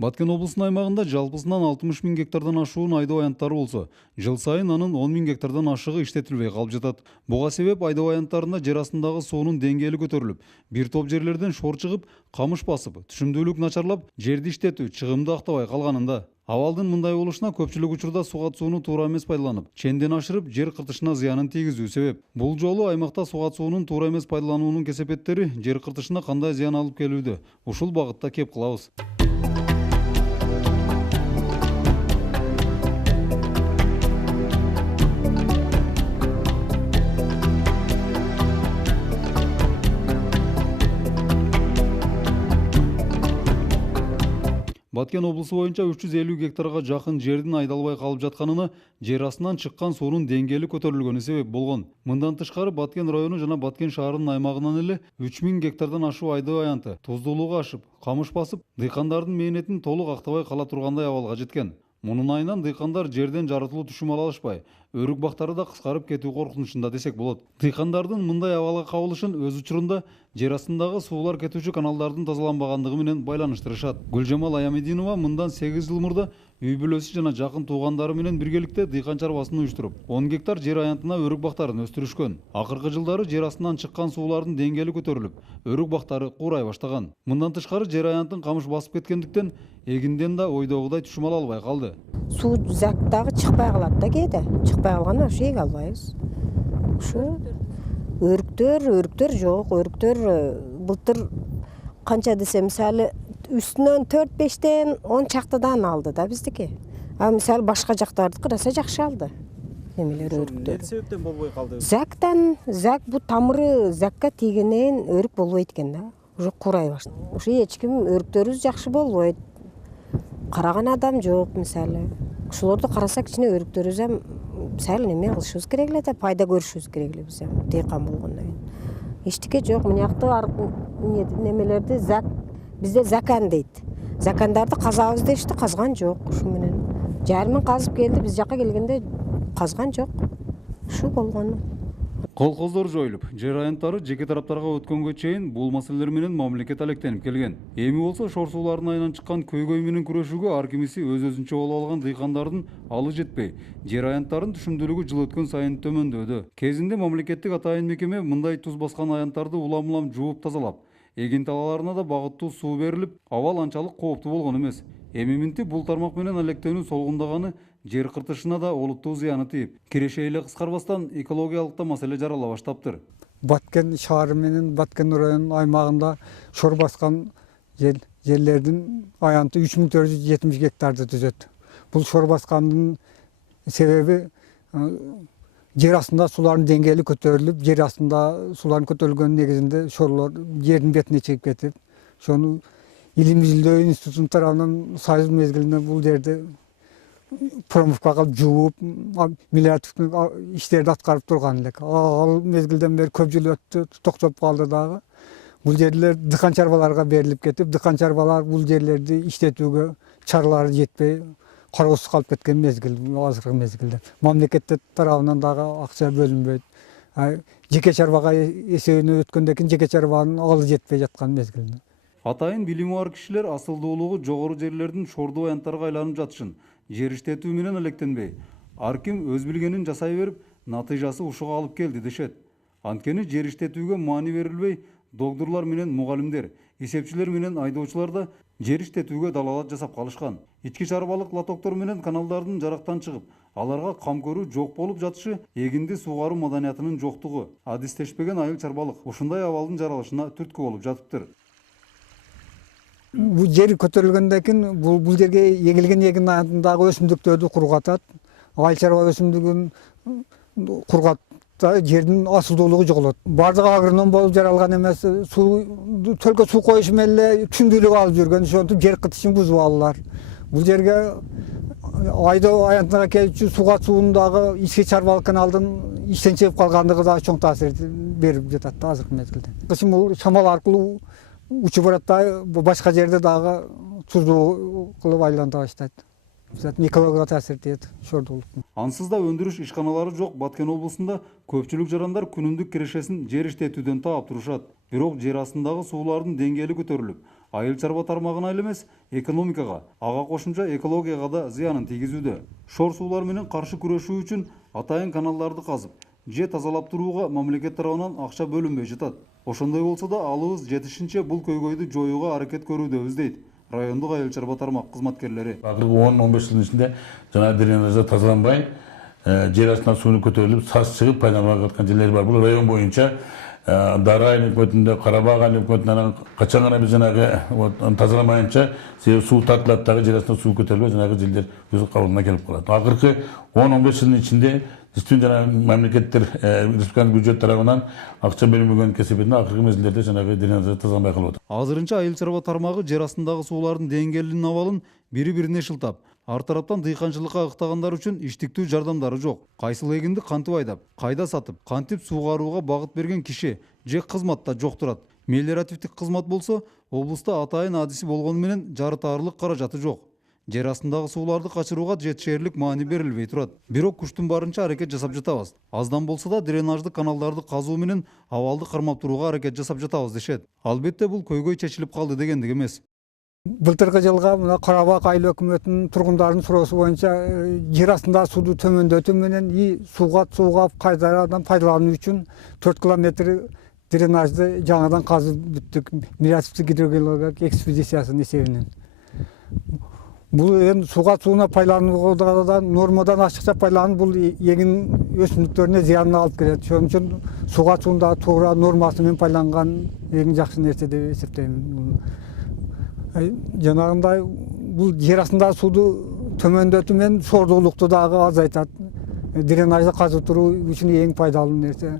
Баткен облысынын аймагында жалпысынан 60 000 гектардан ашуун айдоо аянттары болсо, жыл сайын анын 10 000 гектардан ашыгы иштетилбей калып жатат. Буга себеп айдоо аянттарында жер астындагы суунун деңгээли көтөрүлүп, бир топ жерлерден шор чыгып, камыш басып, түшүмдүүлүк начарлап, жерди иштетүү чыгымды актабай калганында. Абалдын мындай болушуна көпчүлүк учурда суга сууну туура эмес пайдаланып, ченден ашырып, жер кыртышына зыянын тийгизүү себеп. Бул жолу аймакта суга суунун туура эмес пайдалануунун кесепеттери жер кыртышына кандай зыян алып келүүдө? Ушул багытта кеп кылабыз. Баткен облысы боюнча 350 гектарга жакын жердин айдалбай калып жатканына жер астынан чыккан суунун деңгээли көтөрүлгөнү себеп болгон. Мындан тышкары Баткен району жана Баткен шаарынын аймагынан эле 3000 гектардан ашуу айдоо аянты туздуулугу ашып, камыш басып, дыйкандардын мээнетин толук актабай кала тургандай абалга жеткен. Мунун айынан дыйкандар жерден жарытылуу түшүм ала алышпай, өрүк бактары да кыскарып кетүү коркунучунда десек болот. Дыйкандардын мындай абалга кабылышын өз учурунда жер астындагы суулар кетүүчү каналдардын тазаланбагандыгы менен байланыштырышат. Гүлжамал Аямединова мындан 8 жыл мурда үй бүлөсү жана жакын туугандары менен биргеликте дыйкан чарбасын уюштуруп, 10 гектар жер аянтына өрүк бактарын өстүрүшкөн. Акыркы жылдары жер астынан чыккан суулардын деңгээли көтөрүлүп, өрүк бактары куурай баштаган. Мындан тышкары жер аянтын камыш басып кеткендиктен эгинден да ойдогудай түшүм ала албай калды. Суу дагы чыкпай калат да кээде. Чыкпай калганда ошо эге албайбыз. Ушу өрүктөр жок. Өрүктөр былтыр канча десе мисалы үстүнөн 4-5тен 10 чактыдан алды да биздики. А мисалы башка жактардыкы раса жакшы алды. Немелер өрүктөр. Эмне себептен болбой калды? Зак бу тамыры закка тийгенен өрүк болбойт экен да. Уже курай баштады. Ушу эч ким өрүктөрүбүз жакшы болбойт. Караган адам жок мисалы. Ушулорду карасак кичине өрүктөрүбүз эм сәл неме кылышыбыз керек эле да, пайда көрүшүбүз керек эле биз эм дыйкан болгондон кийин. Эчтеке жок, мынакты немелерди зак бизде закан дейт. Закандарды казабыз дешти, казган жок. Ушу менен жарымын казып келди, биз жака келгенде казган жок. Ушу болгону. Колхоздор жоюлуп, жер аянттары жеке тараптарга өткөнгө чейин бул маселелер менен мамлекет алектенип келген. Эми болсо шор суулардын айынан чыккан көйгөй менен күрөшүүгө ар кимиси өз-өзүнчө болуп алган дыйкандардын алы жетпей, жер аянттарын түшүмдүүлүгү жыл өткөн сайын төмөндөдү. Кезинде мамлекеттик атайын мекеме мындай туз баскан аянттарды улам-улам жууп тазалап, эгин талаларына да багыттуу суу берилип, абал анчалык кооптуу болгон эмес. Эми минтип бул тармак менен алектенүү солгундаганы жер кыртышына да олуттуу зыяны тийип, кирешей эле кыскарбастан экологиялык да маселе жарала баштаптыр. Баткен шаары менен Баткен районунун аймагында шор баскан жерлердин аянты 3470 гектарды түзөт. Бул шор баскандын себеби жер астында сулардын деңгээли көтөрүлүп, жер астында сулардын көтөрүлгөнүнүн негизинде шорлор жердин бетине чыгып кетип, ошону Илим изилдөө институтунун тарабынан Союз мезгилинде бул жерди промывка кылып жууп, миллиарддык иштерди аткарып турган элек. Ал мезгилден бери көп жыл өттү, токтоп калды дагы. Бул жерлер дыйкан чарбаларга берилип кетип, дыйкан чарбалар бул жерлерди иштетүүгө чаралары жетпей, кароосуз калып кеткен мезгил, азыркы мезгилде. Мамлекет тарабынан дагы акча бөлүнбөйт. Жеке чарбага эсебине өткөндөн кийин жеке чарбанын алы жетпей жаткан мезгилде. Атайын билими бар кишилер асылдуулугу жогору жерлердин шордуу аянттарга айланып жатышын жер иштетүү менен алектенбей, ар ким өз билгенин жасай берип, натыйжасы ушуга алып келди дешет. Анткени жер иштетүүгө маани берилбей, докторлор менен мугалимдер, эсепчилер менен айдоочулар да жер иштетүүгө далалат жасап калышкан. Ички чарбалык лотоктор менен каналдардын жарактан чыгып, аларга кам көрүү жок болуп жатышы эгинди суугаруу маданиятынын жоктугу, адистешпеген айыл чарбалык ушундай абалдын жаралышына түрткү болуп жатыптыр. Бул жер көтөрүлгөндөн кийин бул жерге эгилген эгин аянтындагы өсүмдүктөрдү кургатат. Айыл чарба өсүмдүгүн кургатса жердин асылдуулугу жоголот. Бардыгы агроном болуп жаралган эмес, төлкө суу коюшу менен эле түшүмдүүлүк алып жүргөн, ошентип жер кытышын бузуп алалар. Бул жерге айдоо аянтына келүүчү суга суунун дагы ички чарбалык каналдын иштен чыгып калгандыгы да чоң таасир берип жатат да азыркы мезгилде. Кышын шамал аркылуу учуп барат да башка жерде дагы туздуу кылып айланта баштайт. Экологияга таасир этет шордуулуктун. Ансыз да өндүрүш ишканалары жок Баткен облусунда көпчүлүк жарандар күнүмдүк кирешесин жер иштетүүдөн таап турушат. Бирок жер астындагы суулардын деңгээли көтөрүлүп, айыл чарба тармагына эле эмес, экономикага, ага кошумча экологияга да зыянын тийгизүүдө. Шор суулар менен каршы күрөшүү үчүн атайын каналдарды казып, же тазалап турууга мамлекет тарабынан акча бөлүнбөй жатат. Ошондой болсо да алыбыз жетишинче бул көйгөйдү жоюуга аракет көрүүдөбүз дейт райондук айыл чарба тармак кызматкерлери. Акыркы 10-15 жылдын ичинде жана дренажда тазаланбай, жер астынан сууну көтөрүлүп, саз чыгып пайдаланылбай аткан жерлер бар. Бул район боюнча Дара айыл өкмөтүндө, Карабак айыл өкмөтүндө качан гана биз жанагы тазаламайынча себеби суу тартылат дагы жер астынан суу көтөрүлбөй жанагы жерлер өз кабылына келип калат. Акыркы 10-15 жылдын ичинде Дистин жана мамлекеттер республиканын бюджет тарабынан акча бөлүнбөгөн кесепетинде акыркы мезгилдерде жанагы дренажда тазаланбай калып атат. Азырынча айыл чарба тармагы жер астындагы суулардын деңгээлинин абалын бири-бирине шылтап, ар тараптан дыйканчылыкка ыктагандар үчүн иштиктүү жардамдары жок. Кайсыл эгинди кантип айдап, кайда сатып, кантип суугарууга багыт берген киши же кызмат да жок турат. Мелиоративдик кызмат болсо, облуста атайын адиси болгону менен жарытаарлык каражаты жок. Жер астындагы сууларды качырууга жетишерлик маани берилбей турат. Бирок күчтүн барынча аракет жасап жатабыз. Аздан болсо да дренаждык каналдарды казуу менен абалды кармап турууга аракет жасап жатабыз дешет. Албетте бул көйгөй чечилип калды дегендик эмес. Былтыркы жылга мына Карабак айыл өкмөтүнүн тургундарынын суроосу боюнча жер астындагы сууну төмөндөтүү менен сууга кайрадан пайдалануу үчүн 4 километр дренажды жаңадан казып бүттүк. Миратовский гидрогеологиялык экспедициясынын эсебинен. Бул эми сууна пайдаланууга нормадан ашыкча пайдалануу бул эгин өсүмдүктөрүнө зыянын алып келет. Ошон үчүн сууга туура нормасы менен пайдаланган эң жакшы нерсе деп эсептейм. Жанагындай бул жер астындагы сууну төмөндөтүү менен шордуулукту дагы азайтат. Дренажды казып туруу үчүн эң пайдалуу нерсе.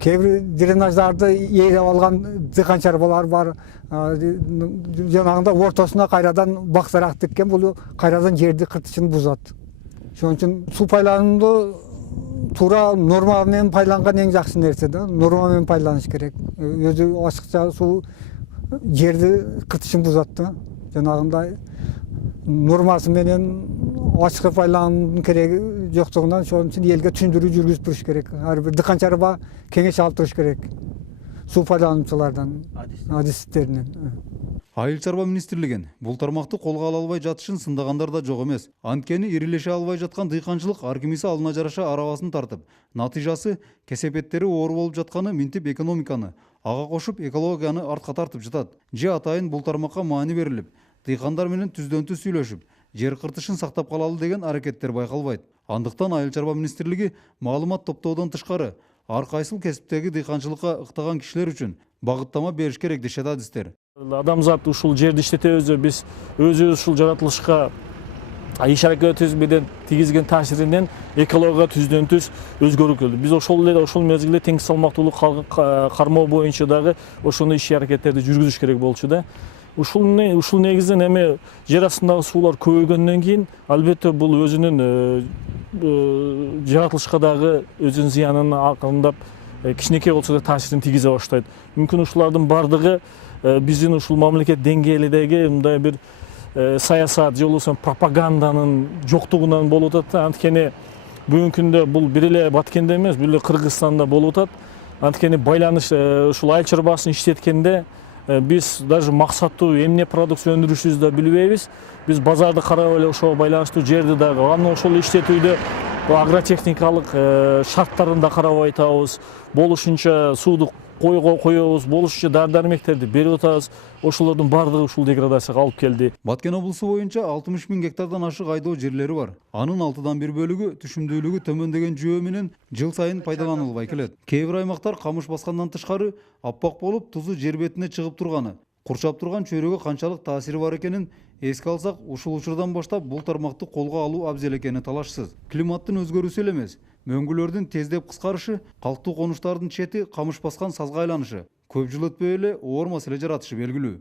Кээ бир дренаждарды ээлеп алган дыйканчарбалар бар. Жанагында ортосуна кайрадан баксарак тиккен, бул кайрадан жерди кыртышын бузат. Ошон үчүн суу пайдаланууда туура норма менен пайдаланган эң жакшы нерсе да. Норма менен пайдаланыш керек. Өзү ашыкча суу жерди кыртышын бузат да. Жанагындай нормасы менен ачкы пайдалануунун кереги жоктугунан ошон үчүн элге түшүндүрүү жүргүзүп туруш керек. Ар бир дыйканчарба кеңеш алып туруш керек. Суу пайдалануучулардан, адистеринен. Айыл чарба министрлигин бул тармакты колго ала албай жатышын сындагандар да жок эмес. Анткени ирилеше албай жаткан дыйканчылык ар кимиси алына жараша арабасын тартып, натыйжасы кесепеттери оор болуп жатканы минтип экономиканы, ага кошуп экологияны артка тартып жатат. Же атайын бул тармакка маани берилип, дыйкандар менен түздөн-түз сүйлөшүп, жер кыртышын сактап калалы деген аракеттер байкалбайт. Андыктан айыл чарба министрлиги маалымат топтоодон тышкары ар кайсыл кесиптеги дыйканчылыкка ыктаган кишилер үчүн багыттама бериш керек дешет адистер. Адамзат ушул жерди иштетебиз, биз өзүбүз ушул жаратылышка иш аракетибиз менен тийгизген таасиринен экология түздөн түз өзгөрүп келди. Биз ошол мезгилде тең салмактуулук кармоо боюнча дагы ошондой иш аракеттерди жүргүзүш керек болчу да. Ушул негизден эми жер астындагы суулар көбөйгөндөн кийин албетте бул өзүнүн жаратылышка дагы өзүнүн зыянын акырындап кичинекей болсо да таасирин тийгизе баштайт. Мүмкүн ушулардын бардыгы биздин ушул мамлекет деңгээлидеги мындай бир саясат же болбосо пропаганданын жоктугунан болуп атат. Анткени бүгүнкү күндө бул бир эле Баткенде эмес, бир эле Кыргызстанда болуп атат. Анткени байланыш ушул айыл чарбасын иштеткенде биз даже максаттуу эмне продукция өндүрүшүбүздү да билбейбиз. Биз базарды карап эле ошого байланыштуу жерди дагы аны ошол иштетүүдө агротехникалык шарттарын да карабай атабыз. Болушунча сууду коебуз, болушунча дары-дармектерди берип атабыз. Ошолордун баардыгы ушул деградацияга алып келди. Баткен облусу боюнча 60 000 гектардан ашык айдоо жерлери бар. Анын 6дан 1 бөлүгү түшүмдүүлүгү төмөндөгөн жүйө менен жыл сайын пайдаланылбай келет. Кээ бир аймактар камыш баскандан тышкары аппак болуп, тузу жер бетине чыгып турганы, курчап турган чөйрөгө канчалык таасири бар экенин эске алсак, ушул учурдан баштап бул тармакты колго алуу абзел экени талашсыз. Климаттын өзгөрүүсү эле эмес, мөңгүлөрдүн тездеп кыскарышы, калктуу конуштардын чети камыш баскан сазга айланышы көп жыл өтпөй эле оор маселе жаратышы белгилүү.